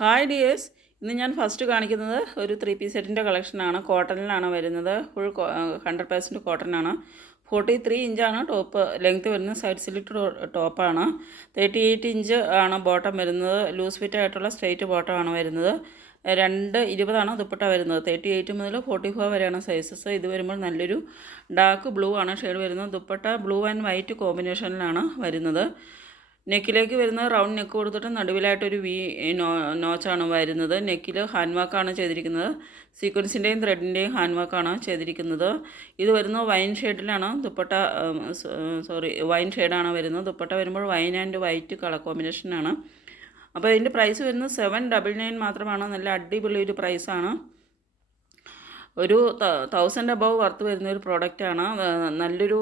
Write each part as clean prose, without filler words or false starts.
Hi dears, ഇന്ന് ഞാൻ first കാണിക്കുന്നത് ഒരു 3 പീസ് സെറ്റിൻ്റെ കളക്ഷനാണ്. കോട്ടണിലാണ് വരുന്നത്. ഫുൾ 100% കോട്ടനാണ്. 43 ഇഞ്ചാണ് ടോപ്പ് ലെങ്ത്ത് വരുന്നത്. സൈഡ് സ്ലിറ്റ് ടോപ്പാണ്. 38 ഇഞ്ച് ആണ് ബോട്ടം വരുന്നത്. ലൂസ് ഫിറ്റ് ആയിട്ടുള്ള സ്ട്രെയിറ്റ് ബോട്ടമാണ് വരുന്നത്. 220 ദുപ്പട്ട വരുന്നത്. 38 മുതൽ 44 വരെയാണ് സൈസസ്. ഇത് വരുമ്പോൾ നല്ലൊരു ഡാർക്ക് ബ്ലൂ ആണ് ഷെയ്ഡ് വരുന്നത്. ദുപ്പട്ട ബ്ലൂ ആൻഡ് വൈറ്റ് കോമ്പിനേഷനിലാണ് വരുന്നത്. നെക്കിലേക്ക് വരുന്നത് റൗണ്ട് നെക്ക് കൊടുത്തിട്ട് നടുവിലായിട്ടൊരു നോച്ചാണ് വരുന്നത്. നെക്കിൽ ഹാൻഡ് വർക്കാണ് ചെയ്തിരിക്കുന്നത്. സീക്വൻസിൻ്റെയും ത്രെഡിൻ്റെയും ഹാൻഡ് വർക്കാണ് ചെയ്തിരിക്കുന്നത്. ഇത് വരുന്നത് വൈൻ ഷെയ്ഡിലാണ് ദുപ്പട്ട. വൈൻ ഷെയ്ഡാണ് വരുന്നത്. ദുപ്പട്ട വരുമ്പോൾ വൈൻ ആൻഡ് വൈറ്റ് കളർ കോമ്പിനേഷനാണ്. അപ്പോൾ ഇതിൻ്റെ പ്രൈസ് വരുന്നത് 799 മാത്രമാണ്. നല്ല അടിപൊളി ഒരു പ്രൈസാണ്. ഒരു 1000 അബവ് വർത്ത് വരുന്ന ഒരു പ്രോഡക്റ്റാണ്. നല്ലൊരു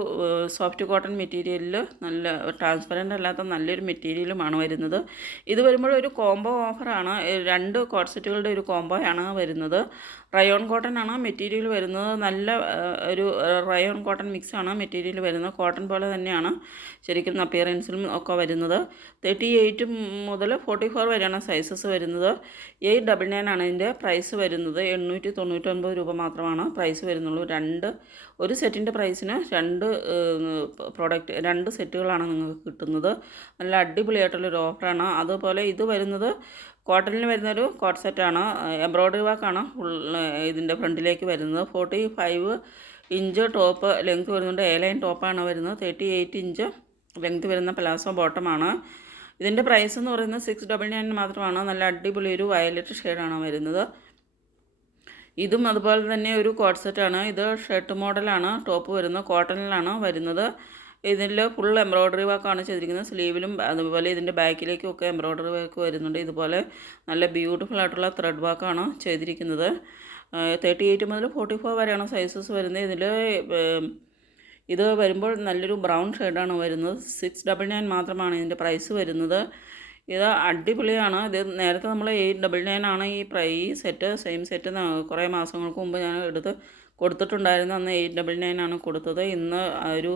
സോഫ്റ്റ് കോട്ടൺ മെറ്റീരിയലിൽ നല്ല ട്രാൻസ്പെറൻ്റ് അല്ലാത്ത നല്ലൊരു മെറ്റീരിയലുമാണ് വരുന്നത്. ഇത് വരുമ്പോൾ ഒരു കോംബോ ഓഫറാണ്. 2 കോട്ട് സെറ്റുകളുടെ ഒരു കോംബോയാണ് വരുന്നത്. റയോൺ കോട്ടൺ ആണ് മെറ്റീരിയൽ വരുന്നത്. നല്ല ഒരു റയോൺ കോട്ടൺ മിക്സാണ് മെറ്റീരിയൽ വരുന്നത്. കോട്ടൺ പോലെ തന്നെയാണ് ശരിക്കും അപ്പിയറൻസിലും ഒക്കെ വരുന്നത്. 38 മുതൽ 44 വരെയാണ് സൈസസ് വരുന്നത്. 899 ആണ് ഇതിൻ്റെ പ്രൈസ് വരുന്നത്. 899 രൂപ മാത്രമാണ് പ്രൈസ് വരുന്നുള്ളൂ. ഒരു സെറ്റിൻ്റെ പ്രൈസിന് 2 സെറ്റുകളാണ് നിങ്ങൾക്ക് കിട്ടുന്നത്. നല്ല അടിപൊളിയായിട്ടുള്ളൊരു ഓഫറാണ്. അതുപോലെ ഇത് വരുന്നത് കോട്ടണിൽ വരുന്നൊരു കോട്ട് സെറ്റാണ്. എംബ്രോയ്ഡറി വർക്കാണ് ഇതിൻ്റെ ഫ്രണ്ടിലേക്ക് വരുന്നത്. 45 ഇഞ്ച് ടോപ്പ് ലെങ്ത്ത് വരുന്നുണ്ട്. ലൈൻ ടോപ്പാണ് വരുന്നത്. 38 ഇഞ്ച് ലെങ്ത്ത് വരുന്ന പലാസോ ബോട്ടമാണ്. ഇതിൻ്റെ പ്രൈസ് എന്ന് പറയുന്നത് 699 മാത്രമാണ്. നല്ല അടിപൊളി ഒരു വയലറ്റ് ഷെയ്ഡാണ് വരുന്നത്. ഇതും അതുപോലെ തന്നെ ഒരു കോട്ട് സെറ്റാണ്. ഇത് ഷർട്ട് മോഡലാണ്. ടോപ്പ് വരുന്നത് കോട്ടണിലാണ് വരുന്നത്. ഇതിൽ ഫുൾ എംബ്രോയ്ഡറി വർക്കാണ് ചെയ്തിരിക്കുന്നത്. സ്ലീവിലും അതുപോലെ ഇതിൻ്റെ ബാക്കിലേക്കും ഒക്കെ എംബ്രോയ്ഡറി വർക്ക് വരുന്നുണ്ട്. ഇതുപോലെ നല്ല ബ്യൂട്ടിഫുൾ ആയിട്ടുള്ള ത്രെഡ് വർക്കാണ് ചെയ്തിരിക്കുന്നത്. 38 മുതൽ 44 വരെയാണ് സൈസസ് വരുന്നത്. ഇത് വരുമ്പോൾ നല്ലൊരു ബ്രൗൺ ഷെയ്ഡാണ് വരുന്നത്. 699 മാത്രമാണ് ഇതിൻ്റെ പ്രൈസ് വരുന്നത്. ഇത് അടിപൊളിയാണ്. ഇത് നേരത്തെ നമ്മൾ 899 ആണ് ഈ സെറ്റ്. സെയിം സെറ്റ് കുറേ മാസങ്ങൾക്ക് മുമ്പ് ഞാൻ കൊടുത്തിട്ടുണ്ടായിരുന്നു. അന്ന് 899 ആണ് കൊടുത്തത്. ഇന്ന് ഒരു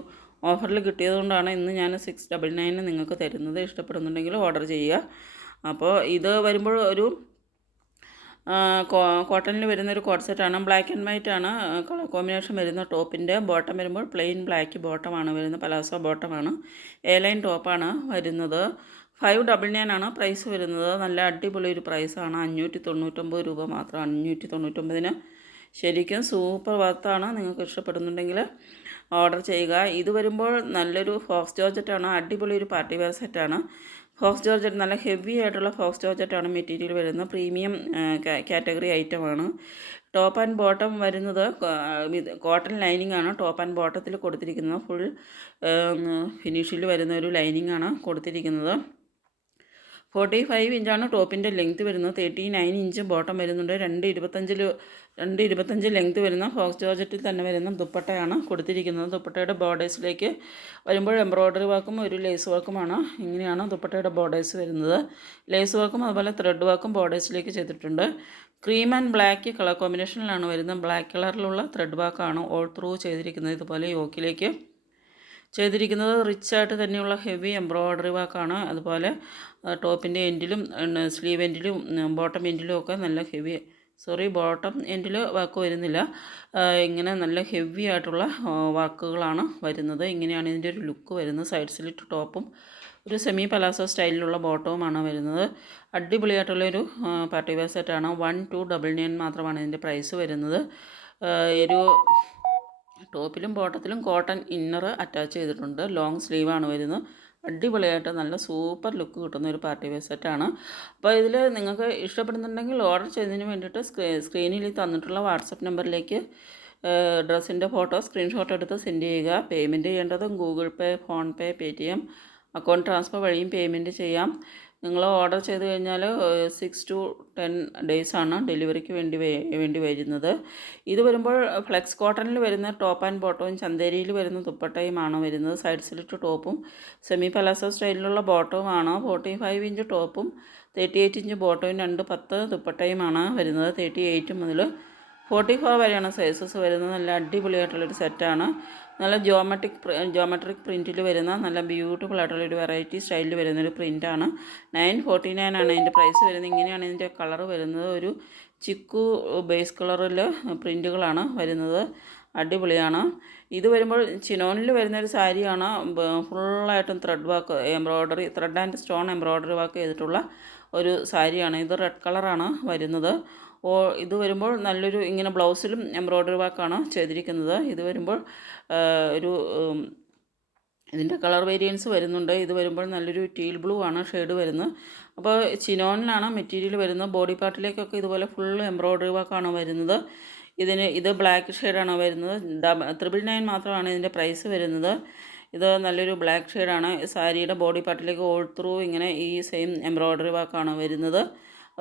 ഓഫറിൽ കിട്ടിയതുകൊണ്ടാണ് ഇന്ന് ഞാൻ 699 നിങ്ങൾക്ക് തരുന്നത്. ഇഷ്ടപ്പെടുന്നുണ്ടെങ്കിൽ ഓർഡർ ചെയ്യുക. അപ്പോൾ ഇത് വരുമ്പോൾ ഒരു കോട്ടണിൽ വരുന്നൊരു കോട്ട് സെറ്റാണ്. ബ്ലാക്ക് ആൻഡ് വൈറ്റ് ആണ് കളർ കോമ്പിനേഷൻ വരുന്ന ടോപ്പിൻ്റെ. ബോട്ടം വരുമ്പോൾ പ്ലെയിൻ ബ്ലാക്ക് ബോട്ടമാണ് വരുന്നത്. പലാസോ ബോട്ടമാണ്. ലൈൻ ടോപ്പാണ് വരുന്നത്. 599 ആണ് പ്രൈസ് വരുന്നത്. നല്ല അടിപൊളി ഒരു പ്രൈസാണ്. 599 രൂപ മാത്രം. 599 ശരിക്കും സൂപ്പർ വർത്താണ്. നിങ്ങൾക്ക് ഇഷ്ടപ്പെടുന്നുണ്ടെങ്കിൽ ഓർഡർ ചെയ്യുക. ഇത് വരുമ്പോൾ നല്ലൊരു ഫോക്സ് ജോർജറ്റാണ്. അടിപൊളി ഒരു പാർട്ടി വെയർ സെറ്റാണ്. ഫോക്സ് ജോർജറ്റ് നല്ല ഹെവി ആയിട്ടുള്ള ഫോക്സ് ജോർജറ്റാണ് മെറ്റീരിയൽ വരുന്നത്. പ്രീമിയം കാറ്റഗറി ഐറ്റമാണ്. ടോപ്പ് ആൻഡ് ബോട്ടം വരുന്നത് കോട്ടൺ ലൈനിങ് ആണ്. ടോപ്പ് ആൻഡ് ബോട്ടത്തിൽ കൊടുത്തിരിക്കുന്നത് ഫുൾ ഫിനിഷിൽ വരുന്ന ഒരു ലൈനിങ് ആണ് കൊടുത്തിരിക്കുന്നത്. 45 ഇഞ്ചാണ് ടോപ്പിൻ്റെ ലെങ്ത്ത് വരുന്നത്. 39 ഇഞ്ച് ബോട്ടം വരുന്നുണ്ട്. 225 ലെങ്ത്ത് വരുന്ന ഫോക്സ് ജോർജറ്റിൽ തന്നെ വരുന്ന ദുപ്പട്ടയാണ് കൊടുത്തിരിക്കുന്നത്. ദുപ്പട്ടയുടെ ബോർഡേഴ്സിലേക്ക് വരുമ്പോൾ എംബ്രോയ്ഡറി വർക്കും ഒരു ലേസ് വർക്കുമാണ്. ഇങ്ങനെയാണ് ദുപ്പട്ടയുടെ ബോർഡേഴ്സ് വരുന്നത്. ലേസ് വർക്കും അതുപോലെ ത്രെഡ് വർക്കും ബോർഡേഴ്സിലേക്ക് ചെയ്തിട്ടുണ്ട്. ക്രീം ആൻഡ് ബ്ലാക്ക് കളർ കോമ്പിനേഷനിലാണ് വരുന്നത്. ബ്ലാക്ക് കളറിലുള്ള ത്രെഡ് വർക്കാണ് ഓൾ ത്രൂ ചെയ്തിരിക്കുന്നത്. ഇതുപോലെ യോക്കിലേക്ക് ചെയ്തിരിക്കുന്നത് റിച്ചായിട്ട് തന്നെയുള്ള ഹെവി എംബ്രോയ്ഡറി വർക്കാണ്. അതുപോലെ ടോപ്പിൻ്റെ എൻഡിലും സ്ലീവ് എൻഡിലും ബോട്ടം എൻഡിലും ഒക്കെ നല്ല ബോട്ടം എൻഡിൽ വർക്ക് വരുന്നില്ല. ഇങ്ങനെ നല്ല ഹെവി ആയിട്ടുള്ള വർക്കുകളാണ് വരുന്നത്. ഇങ്ങനെയാണ് ഇതിൻ്റെ ഒരു ലുക്ക് വരുന്നത്. സൈഡ് സ്ലിറ്റ് ടോപ്പും ഒരു സെമി പലാസോ സ്റ്റൈലിലുള്ള ബോട്ടവുമാണ് വരുന്നത്. അടിപൊളിയായിട്ടുള്ളൊരു പാർട്ടി വെയർ സെറ്റാണ്. 1299 മാത്രമാണ് ഇതിൻ്റെ പ്രൈസ് വരുന്നത്. ഒരു ടോപ്പിലും ബോട്ടത്തിലും കോട്ടൺ ഇന്നർ അറ്റാച്ച് ചെയ്തിട്ടുണ്ട്. ലോങ് സ്ലീവാണ് വരുന്നത്. അടിപൊളിയായിട്ട് നല്ല സൂപ്പർ ലുക്ക് കിട്ടുന്ന ഒരു പാർട്ടി വെയർ സെറ്റാണ്. അപ്പോൾ ഇതിൽ നിങ്ങൾക്ക് ഇഷ്ടപ്പെടുന്നുണ്ടെങ്കിൽ ഓർഡർ ചെയ്തതിന് വേണ്ടിയിട്ട് സ്ക്രീനിൽ തന്നിട്ടുള്ള വാട്സപ്പ് നമ്പറിലേക്ക് ഡ്രസ്സിൻ്റെ ഫോട്ടോ സ്ക്രീൻഷോട്ട് എടുത്ത് സെൻഡ് ചെയ്യുക. പേയ്മെൻറ്റ് ചെയ്യേണ്ടതും Google Pay, PhonePe, Paytm account transfer വഴിയും പേയ്മെൻറ്റ് ചെയ്യാം. നിങ്ങൾ ഓർഡർ ചെയ്ത് കഴിഞ്ഞാൽ 6 to 10 ഡേയ്സാണ് ഡെലിവറിക്ക് വേണ്ടി വരുന്നത്. ഇത് വരുമ്പോൾ ഫ്ലെക്സ് കോട്ടണിൽ വരുന്ന ടോപ്പ് ആൻഡ് ബോട്ടവും ചന്തേരിയിൽ വരുന്ന ദുപ്പട്ടയുമാണ് വരുന്നത്. സൈഡ് സ്ലിറ്റ് ടോപ്പും സെമി പലാസോ സ്റ്റൈലിലുള്ള ബോട്ടവുമാണ്. 45 ഇഞ്ച് ടോപ്പും 38 ഇഞ്ച് ബോട്ടവും 210 ദുപ്പട്ടയുമാണ് വരുന്നത്. 38 മുതൽ 44 വരെയാണ് സൈസസ് വരുന്നത്. നല്ല അടിപൊളിയായിട്ടുള്ളൊരു സെറ്റാണ്. നല്ല ജോമെട്രിക് പ്രിൻറ്റിൽ വരുന്ന നല്ല ബ്യൂട്ടിഫുൾ ആയിട്ടുള്ളൊരു വെറൈറ്റി സ്റ്റൈലിൽ വരുന്നൊരു പ്രിൻ്റാണ്. 949 ആണ് ഇതിൻ്റെ പ്രൈസ് വരുന്നത്. ഇങ്ങനെയാണ് ഇതിൻ്റെ കളർ വരുന്നത്. ഒരു ചിക്കു ബേസ് കളറിൽ പ്രിൻറ്റുകളാണ് വരുന്നത്. അടിപൊളിയാണ്. ഇത് വരുമ്പോൾ ചിനോനിൽ വരുന്നൊരു സാരിയാണ്. ഫുള്ളായിട്ടും thread work embroidery, thread and stone embroidery work ചെയ്തിട്ടുള്ള ഒരു സാരിയാണ്. ഇത് റെഡ് കളറാണ് വരുന്നത്. ഇത് വരുമ്പോൾ നല്ലൊരു ഇങ്ങനെ ബ്ലൗസിലും എംബ്രോയ്ഡറി വർക്കാണ് ചെയ്തിരിക്കുന്നത്. ഇത് വരുമ്പോൾ ഒരു ഇതിൻ്റെ കളർ വേരിയൻസ് വരുന്നുണ്ട്. ഇത് വരുമ്പോൾ നല്ലൊരു ടീൽ ബ്ലൂ ആണ് ഷെയ്ഡ് വരുന്നത്. അപ്പോൾ ചിനോനിലാണ് മെറ്റീരിയൽ വരുന്നത്. ബോഡി പാർട്ടിലേക്കൊക്കെ ഇതുപോലെ ഫുൾ എംബ്രോയ്ഡറി വർക്കാണ് വരുന്നത്. ഇത് ബ്ലാക്ക് ഷെയ്ഡാണ് വരുന്നത്. 999 മാത്രമാണ് ഇതിൻ്റെ പ്രൈസ് വരുന്നത്. ഇത് നല്ലൊരു ബ്ലാക്ക് ഷെയ്ഡാണ്. സാരിയുടെ ബോഡി പാർട്ടിലേക്ക് ഓൾ ത്രൂ ഇങ്ങനെ ഈ സെയിം എംബ്രോയ്ഡറി വർക്കാണ് വരുന്നത്.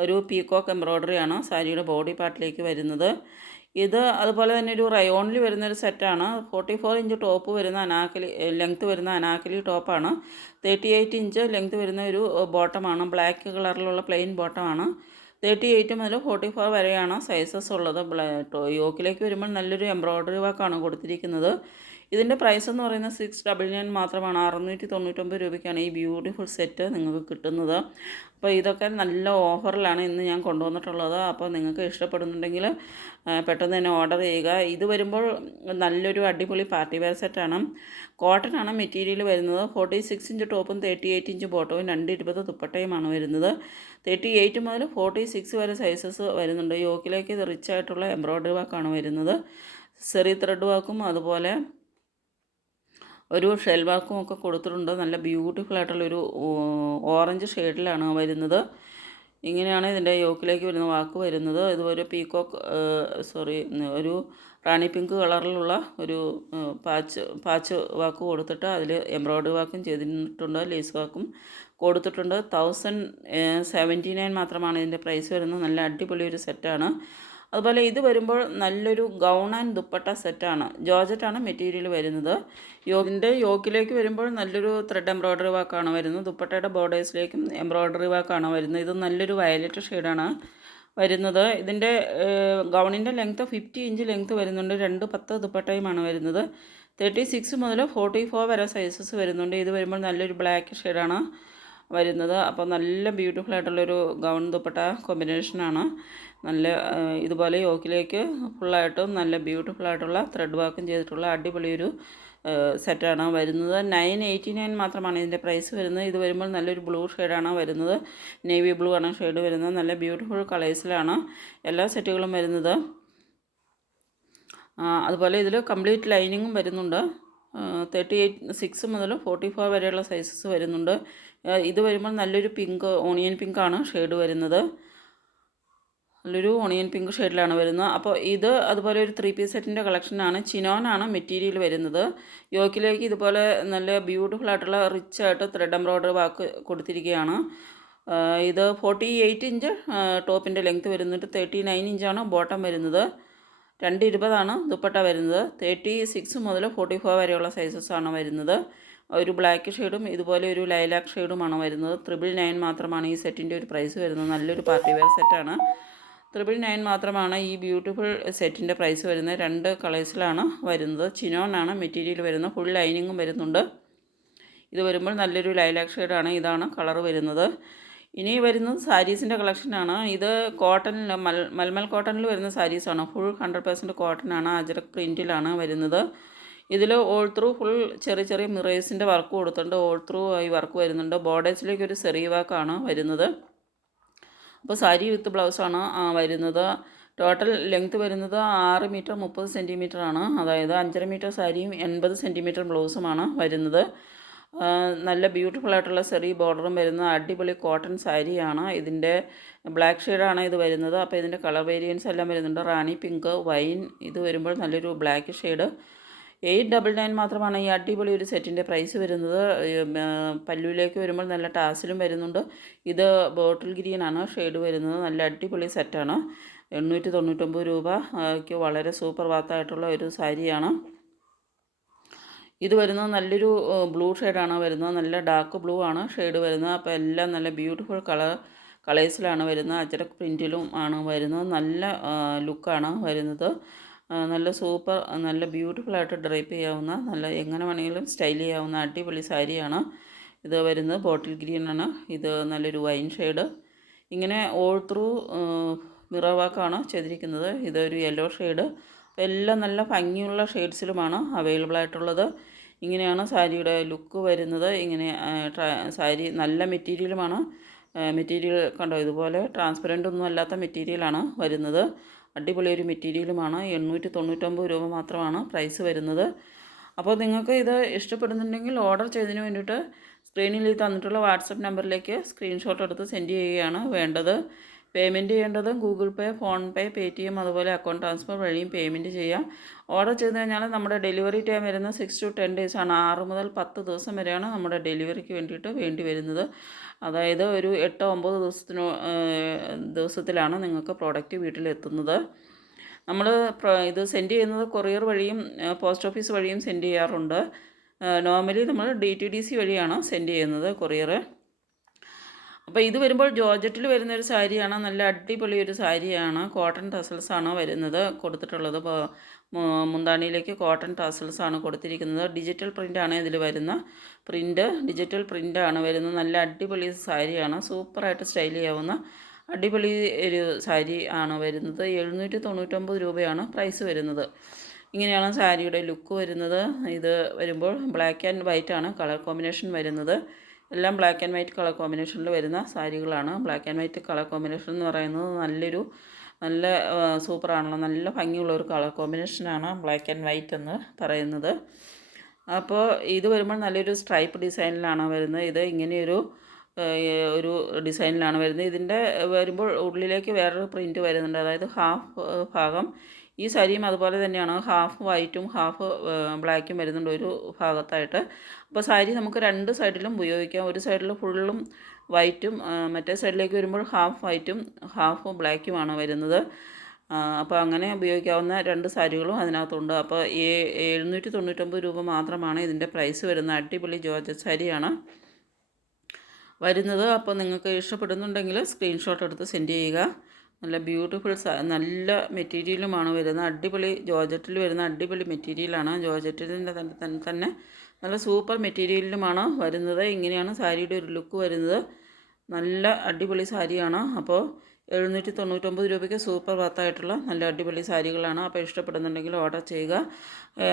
ഒരു പീക്കോക്ക് എംബ്രോയ്ഡറിയാണ് സാരിയുടെ ബോഡി പാർട്ടിലേക്ക് വരുന്നത്. ഇത് അതുപോലെ തന്നെ ഒരു റയോണിൽ വരുന്നൊരു സെറ്റാണ്. 44 ഇഞ്ച് ടോപ്പ് വരുന്ന ലെങ്ത്ത് വരുന്ന അനാക്കലി ടോപ്പാണ്. 38 ഇഞ്ച് ലെങ്ത്ത് വരുന്ന ഒരു ബോട്ടമാണ്. ബ്ലാക്ക് കളറിലുള്ള പ്ലെയിൻ ബോട്ടമാണ്. 38 മുതൽ 44 വരെയാണ് സൈസസ് ഉള്ളത്. യോക്കിലേക്ക് വരുമ്പോൾ നല്ലൊരു എംബ്രോയ്ഡറി വർക്കാണ് കൊടുത്തിരിക്കുന്നത്. ഇതിൻ്റെ പ്രൈസ് എന്ന് പറയുന്നത് 699 മാത്രമാണ്. 699 രൂപയ്ക്കാണ് ഈ ബ്യൂട്ടിഫുൾ സെറ്റ് നിങ്ങൾക്ക് കിട്ടുന്നത്. അപ്പോൾ ഇതൊക്കെ നല്ല ഓഫറിലാണ് ഇന്ന് ഞാൻ കൊണ്ടുവന്നിട്ടുള്ളത്. അപ്പോൾ നിങ്ങൾക്ക് ഇഷ്ടപ്പെടുന്നുണ്ടെങ്കിൽ പെട്ടെന്ന് തന്നെ ഓർഡർ ചെയ്യുക. ഇത് വരുമ്പോൾ നല്ലൊരു അടിപൊളി പാർട്ടി വെയർ സെറ്റാണ്. കോട്ടൺ ആണ് മെറ്റീരിയൽ വരുന്നത്. 46 ഇഞ്ച് ടോപ്പും 38 ഇഞ്ച് ബോട്ടവും 220 ദുപ്പട്ടയുമാണ് വരുന്നത്. 38 മുതൽ 46 വരെ സൈസസ് വരുന്നുണ്ട്. യോക്കിലേക്ക് ഇത് റിച്ച് ആയിട്ടുള്ള എംബ്രോയ്ഡറി വർക്കാണ് വരുന്നത്. സെറി ത്രെഡ് വർക്കും അതുപോലെ ഒരു ഷെൽ വർക്കും ഒക്കെ കൊടുത്തിട്ടുണ്ട്. നല്ല ബ്യൂട്ടിഫുൾ ആയിട്ടുള്ളൊരു ഓറഞ്ച് ഷെയ്ഡിലാണ് വരുന്നത്. ഇങ്ങനെയാണ് ഇതിൻ്റെ യോക്കിലേക്ക് വരുന്ന വാക്ക് വരുന്നത്. ഇതുപോലെ ഒരു റാണി പിങ്ക് കളറിലുള്ള ഒരു പാച്ച് വാക്ക് കൊടുത്തിട്ട് അതിൽ എംബ്രോയ്ഡറി വർക്കും ചെയ്തിട്ടുണ്ട്. ലേസ് വർക്കും കൊടുത്തിട്ടുണ്ട്. 1079 മാത്രമാണ് ഇതിൻ്റെ പ്രൈസ് വരുന്നത്. നല്ല അടിപൊളി ഒരു സെറ്റാണ്. അതുപോലെ ഇത് വരുമ്പോൾ നല്ലൊരു ഗൗൺ ആൻഡ് ദുപ്പട്ട സെറ്റാണ്. ജോർജറ്റാണ് മെറ്റീരിയൽ വരുന്നത്. ഇതിൻ്റെ യോക്കിലേക്ക് വരുമ്പോൾ നല്ലൊരു ത്രെഡ് എംബ്രോയ്ഡറി വർക്കാണ് വരുന്നത്. ദുപ്പട്ടയുടെ ബോർഡേഴ്സിലേക്കും എംബ്രോയ്ഡറി വർക്കാണ് വരുന്നത്. ഇത് നല്ലൊരു വയലറ്റ് ഷെയ്ഡാണ് വരുന്നത്. ഇതിൻ്റെ ഗൗണിൻ്റെ ലെങ്ത്ത് 50 ഇഞ്ച് ലെങ്ത്ത് വരുന്നുണ്ട്. 210 ദുപ്പട്ടയുമാണ് വരുന്നത്. 36 മുതൽ 44 വരെ സൈസസ് വരുന്നുണ്ട്. ഇത് വരുമ്പോൾ നല്ലൊരു ബ്ലാക്ക് ഷെയ്ഡാണ് വരുന്നത്. അപ്പോൾ നല്ല ബ്യൂട്ടിഫുൾ ആയിട്ടുള്ളൊരു ഗൗൺ ദുപ്പട്ട കോമ്പിനേഷനാണ്. നല്ല ഇതുപോലെ യോക്കിലേക്ക് ഫുള്ളായിട്ടും നല്ല ബ്യൂട്ടിഫുൾ ആയിട്ടുള്ള ത്രെഡ് വർക്കും ചെയ്തിട്ടുള്ള അടിപൊളി ഒരു സെറ്റാണ് വരുന്നത്. 989 മാത്രമാണ് ഇതിൻ്റെ പ്രൈസ് വരുന്നത്. ഇത് വരുമ്പോൾ നല്ലൊരു ബ്ലൂ ഷെയ്ഡാണ് വരുന്നത്. നേവി ബ്ലൂ ആണ് ഷെയ്ഡ് വരുന്നത്. നല്ല ബ്യൂട്ടിഫുൾ കളേഴ്സിലാണ് എല്ലാ സെറ്റുകളും വരുന്നത്. അതുപോലെ ഇതിൽ കംപ്ലീറ്റ് ലൈനിങ്ങും വരുന്നുണ്ട്. 38 മുതൽ 44 വരെയുള്ള സൈസസ് വരുന്നുണ്ട്. ഇത് വരുമ്പോൾ നല്ലൊരു ഓണിയൻ പിങ്കാണ് ഷെയ്ഡ് വരുന്നത്. നല്ലൊരു ഓണിയൻ പിങ്ക് ഷെയ്ഡിലാണ് വരുന്നത്. അപ്പോൾ ഇത് അതുപോലെ ഒരു 3 പീസ് സെറ്റിൻ്റെ കളക്ഷനാണ്. ചിനോനാണ് മെറ്റീരിയൽ വരുന്നത്. യോക്കിലേക്ക് ഇതുപോലെ നല്ല ബ്യൂട്ടിഫുൾ ആയിട്ടുള്ള റിച്ച് ആയിട്ട് ത്രെഡ് എംബ്രോയ്ഡറി വർക്ക് കൊടുത്തിരിക്കുകയാണ്. ഇത് 48 ഇഞ്ച് ടോപ്പിൻ്റെ ലെങ്ത്ത് വരുന്നുണ്ട്. 39 ഇഞ്ചാണ് ബോട്ടം വരുന്നത്. 220 ദുപ്പട്ട വരുന്നത്. 36 മുതൽ 44 വരെയുള്ള സൈസസാണ് വരുന്നത്. ഒരു ബ്ലാക്ക് ഷെയ്ഡും ഇതുപോലെ ഒരു ലൈലാക്ക് ഷെയ്ഡുമാണ് വരുന്നത്. 999 മാത്രമാണ് ഈ സെറ്റിൻ്റെ ഒരു പ്രൈസ് വരുന്നത്. നല്ലൊരു പാർട്ടി വെയർ സെറ്റാണ്. 999 മാത്രമാണ് ഈ ബ്യൂട്ടിഫുൾ സെറ്റിൻ്റെ പ്രൈസ് വരുന്നത്. 2 കളേഴ്സിലാണ് വരുന്നത്. ചിനോനാണ് മെറ്റീരിയൽ വരുന്നത്. ഫുൾ ലൈനിങ്ങും വരുന്നുണ്ട്. ഇത് വരുമ്പോൾ നല്ലൊരു ലൈലാക്ക് ഷെയ്ഡാണ്. ഇതാണ് കളർ വരുന്നത്. ഇനി വരുന്നത് സാരീസിൻ്റെ കളക്ഷനാണ്. ഇത് കോട്ടണിൽ മൽമൽ കോട്ടണിൽ വരുന്ന സാരീസാണ്. ഫുൾ 100% കോട്ടനാണ്. അജരക് പ്രിൻറ്റിലാണ് വരുന്നത്. ഇതിൽ ഓൾ ത്രൂ ഫുൾ ചെറിയ മിറേഴ്സിൻ്റെ വർക്ക് കൊടുത്തിട്ടുണ്ട്. ഓൾ ത്രൂ ഈ വർക്ക് വരുന്നുണ്ട്. ബോർഡേഴ്സിലേക്ക് ഒരു സെറി വർക്കാണ് വരുന്നത്. അപ്പോൾ സാരി വിത്ത് ബ്ലൗസാണ് വരുന്നത്. ടോട്ടൽ ലെങ്ത്ത് വരുന്നത് 6 മീറ്റർ 30 സെൻറ്റിമീറ്റർ ആണ്. അതായത് 5.5 മീറ്റർ സാരിയും 80 സെൻറ്റിമീറ്റർ ബ്ലൗസുമാണ് വരുന്നത്. നല്ല ബ്യൂട്ടിഫുൾ ആയിട്ടുള്ള സെറി ബോർഡറും വരുന്ന അടിപൊളി കോട്ടൺ സാരിയാണ്. ഇതിൻ്റെ ബ്ലാക്ക് ഷെയ്ഡാണ് ഇത് വരുന്നത്. അപ്പോൾ ഇതിൻ്റെ കളർ വേരിയൻസ് എല്ലാം വരുന്നുണ്ട്. റാണി പിങ്ക്, വൈൻ. ഇത് വരുമ്പോൾ നല്ലൊരു ബ്ലാക്ക് ഷെയ്ഡ്. 899 മാത്രമാണ് ഈ അടിപൊളി ഒരു സെറ്റിൻ്റെ പ്രൈസ് വരുന്നത്. പല്ലുവിലേക്ക് വരുമ്പോൾ നല്ല ടാസിലും വരുന്നുണ്ട്. ഇത് ബോട്ടിൽ ഗ്രീനാണ് ഷെയ്ഡ് വരുന്നത്. നല്ല അടിപൊളി സെറ്റാണ്. 899 രൂപയ്ക്ക് വളരെ സൂപ്പർ വാത്തായിട്ടുള്ള ഒരു സാരിയാണ്. ഇത് വരുന്നത് നല്ലൊരു ബ്ലൂ ഷെയ്ഡാണ് വരുന്നത്. നല്ല ഡാർക്ക് ബ്ലൂ ആണ് ഷെയ്ഡ് വരുന്നത്. അപ്പോൾ എല്ലാം നല്ല ബ്യൂട്ടിഫുൾ കളേഴ്സിലാണ് വരുന്നത്. അജരക് പ്രിൻറ്റിലും ആണ് വരുന്നത്. നല്ല ലുക്കാണ് വരുന്നത്. നല്ല സൂപ്പർ നല്ല ബ്യൂട്ടിഫുള്ളായിട്ട് ഡ്രൈപ്പ് ചെയ്യാവുന്ന നല്ല എങ്ങനെ വേണമെങ്കിലും സ്റ്റൈൽ ചെയ്യാവുന്ന അടിപൊളി സാരിയാണ് ഇത് വരുന്നത്. ബോട്ടിൽ ഗ്രീനാണ് ഇത്. നല്ലൊരു വൈൻ ഷെയ്ഡ്. ഇങ്ങനെ ഓൾ ത്രൂ മിറർ വർക്കാണ് ചെയ്തിരിക്കുന്നത്. ഇതൊരു യെല്ലോ ഷെയ്ഡ്. എല്ലാം നല്ല ഭംഗിയുള്ള ഷെയ്ഡ്സിലുമാണ് അവൈലബിൾ ആയിട്ടുള്ളത്. ഇങ്ങനെയാണ് സാരിയുടെ ലുക്ക് വരുന്നത്. ഇങ്ങനെ സാരി നല്ല മെറ്റീരിയലുമാണ്. മെറ്റീരിയൽ കണ്ടോ, ഇതുപോലെ ട്രാൻസ്പെറൻ്റ് ഒന്നും അല്ലാത്ത മെറ്റീരിയലാണ് വരുന്നത്. അടിപൊളി ഒരു മെറ്റീരിയലുമാണ്. 899 രൂപ മാത്രമാണ് പ്രൈസ് വരുന്നത്. അപ്പോൾ നിങ്ങൾക്ക് ഇത് ഇഷ്ടപ്പെടുന്നുണ്ടെങ്കിൽ ഓർഡർ ചെയ്തതിന് വേണ്ടിയിട്ട് സ്ക്രീനിൽ തന്നിട്ടുള്ള വാട്സപ്പ് നമ്പറിലേക്ക് സ്ക്രീൻഷോട്ട് എടുത്ത് സെൻഡ് ചെയ്യുകയാണ് വേണ്ടത്. പേയ്മെൻറ്റ് ചെയ്യേണ്ടത് Google Pay, PhonePe, Paytm അതുപോലെ അക്കൗണ്ട് ട്രാൻസ്ഫർ വഴിയും പേയ്മെൻറ്റ് ചെയ്യാം. ഓർഡർ ചെയ്ത് കഴിഞ്ഞാൽ നമ്മുടെ ഡെലിവറി ടൈം വരുന്നത് 6 to 10 days ആണ്. 6 മുതൽ 10 ദിവസം വരെയാണ് നമ്മുടെ ഡെലിവറിക്ക് വേണ്ടിയിട്ട് വേണ്ടി വരുന്നത്. അതായത് ഒരു 8-9 ദിവസത്തിലാണ് നിങ്ങൾക്ക് പ്രോഡക്റ്റ് വീട്ടിലെത്തുന്നത്. നമ്മൾ ഇത് സെൻഡ് ചെയ്യുന്നത് കൊറിയർ വഴിയും പോസ്റ്റ് ഓഫീസ് വഴിയും സെൻഡ് ചെയ്യാറുണ്ട്. നോർമലി നമ്മൾ DTDC വഴിയാണ് സെൻഡ് ചെയ്യുന്നത് കൊറിയർ. അപ്പോൾ ഇത് വരുമ്പോൾ ജോർജറ്റിൽ വരുന്നൊരു സാരിയാണ്. നല്ല അടിപൊളി ഒരു സാരിയാണ്. കോട്ടൺ ടസൽസാണ് വരുന്നത് കൊടുത്തിട്ടുള്ളത്. മുന്താണിയിലേക്ക് കോട്ടൺ ടസൽസാണ് കൊടുത്തിരിക്കുന്നത്. ഡിജിറ്റൽ പ്രിൻ്റാണ് ഇതിൽ വരുന്ന പ്രിൻ്റ്. ഡിജിറ്റൽ പ്രിൻ്റാണ് വരുന്നത്. നല്ല അടിപൊളി സാരിയാണ്. സൂപ്പറായിട്ട് സ്റ്റൈൽ ചെയ്യാവുന്ന അടിപൊളി ഒരു സാരി ആണ് വരുന്നത്. 799 രൂപയാണ് പ്രൈസ് വരുന്നത്. ഇങ്ങനെയാണ് സാരിയുടെ ലുക്ക് വരുന്നത്. ഇത് വരുമ്പോൾ ബ്ലാക്ക് ആൻഡ് വൈറ്റ് ആണ് കളർ കോമ്പിനേഷൻ വരുന്നത്. എല്ലാം ബ്ലാക്ക് ആൻഡ് വൈറ്റ് കളർ കോമ്പിനേഷനിൽ വരുന്ന സാരികളാണ്. Black and white colour combination എന്ന് പറയുന്നത് നല്ല സൂപ്പറാണല്ലോ. നല്ല ഭംഗിയുള്ളൊരു കളർ കോമ്പിനേഷനാണ് ബ്ലാക്ക് ആൻഡ് വൈറ്റ് എന്ന് പറയുന്നത്. അപ്പോൾ ഇത് വരുമ്പോൾ നല്ലൊരു സ്ട്രൈപ്പ് ഡിസൈനിലാണ് വരുന്നത്. ഇത് ഇങ്ങനെയൊരു ഒരു ഡിസൈനിലാണ് വരുന്നത്. ഇതിൻ്റെ വരുമ്പോൾ ഉള്ളിലേക്ക് വേറൊരു പ്രിൻറ്റ് വരുന്നുണ്ട്. അതായത് ഹാഫ് ഭാഗം ഈ സാരിയും അതുപോലെ തന്നെയാണ്. ഹാഫ് വൈറ്റും ഹാഫ് ബ്ലാക്കും വരുന്നുണ്ട് ഒരു ഭാഗത്തായിട്ട്. അപ്പോൾ സാരി നമുക്ക് രണ്ട് സൈഡിലും ഉപയോഗിക്കാം. ഒരു സൈഡിൽ ഫുള്ളും വൈറ്റും മറ്റേ സൈഡിലേക്ക് വരുമ്പോൾ ഹാഫ് വൈറ്റും ഹാഫ് ബ്ലാക്കുമാണ് വരുന്നത്. അപ്പോൾ അങ്ങനെ ഉപയോഗിക്കാവുന്ന രണ്ട് സാരികളും അതിനകത്തുണ്ട്. അപ്പോൾ 799 രൂപ മാത്രമാണ് ഇതിൻ്റെ പ്രൈസ് വരുന്നത്. അടിപൊളി ജോർജറ്റ് സാരിയാണ് വരുന്നത്. അപ്പോൾ നിങ്ങൾക്ക് ഇഷ്ടപ്പെടുന്നുണ്ടെങ്കിൽ സ്ക്രീൻഷോട്ട് എടുത്ത് സെൻഡ് ചെയ്യുക. നല്ല ബ്യൂട്ടിഫുൾ നല്ല മെറ്റീരിയലുമാണ് വരുന്നത്. അടിപൊളി ജോർജറ്റിൽ വരുന്ന അടിപൊളി മെറ്റീരിയലാണ്. ജോർജറ്റിൻ്റെ തന്നെ നല്ല സൂപ്പർ മെറ്റീരിയലിലുമാണ് വരുന്നത്. ഇങ്ങനെയാണ് സാരിയുടെ ഒരു ലുക്ക് വരുന്നത്. നല്ല അടിപൊളി സാരിയാണ്. അപ്പോൾ 799 രൂപയ്ക്ക് സൂപ്പർ വർത്തായിട്ടുള്ള നല്ല അടിപൊളി സാരികളാണ്. അപ്പോൾ ഇഷ്ടപ്പെടുന്നുണ്ടെങ്കിൽ ഓർഡർ ചെയ്യുക.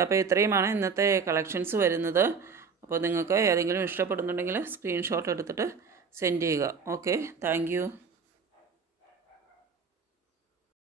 അപ്പോൾ ഇത്രയുമാണ് ഇന്നത്തെ കളക്ഷൻസ് വരുന്നത്. അപ്പോൾ നിങ്ങൾക്ക് ഏതെങ്കിലും ഇഷ്ടപ്പെടുന്നുണ്ടെങ്കിൽ സ്ക്രീൻഷോട്ട് എടുത്തിട്ട് സെൻഡ് ചെയ്യുക. Okay, thank you.